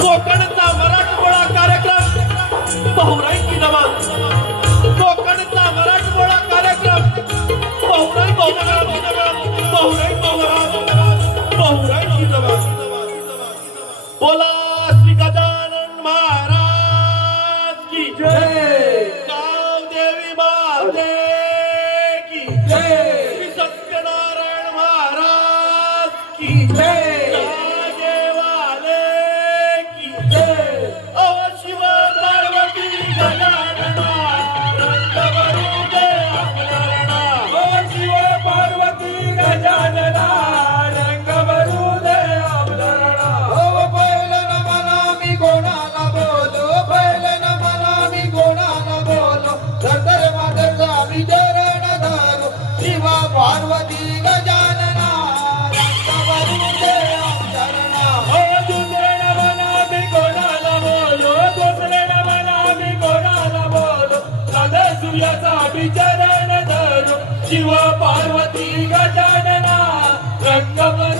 कोकणचा मराठमोळा कार्यक्रम. बहुराईची नवा कोकणचा मराठमोळा कार्यक्रम. बहुराई बहुराची नवा बहुराई बहुरा नवा बोला. शिव पार्वती गजानना रंगवर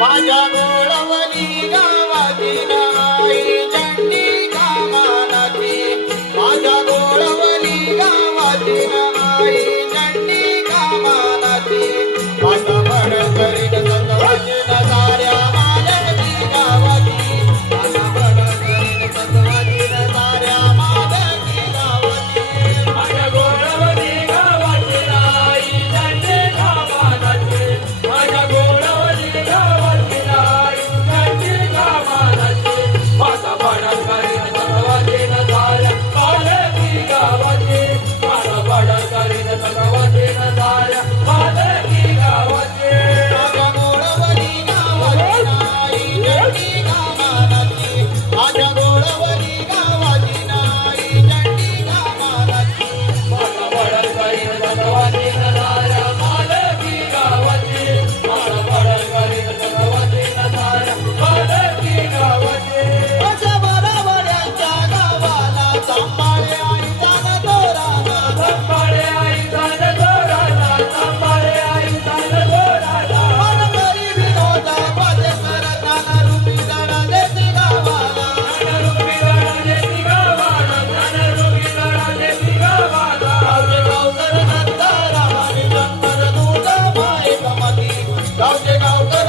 माझ्या गोळवली गा Oh,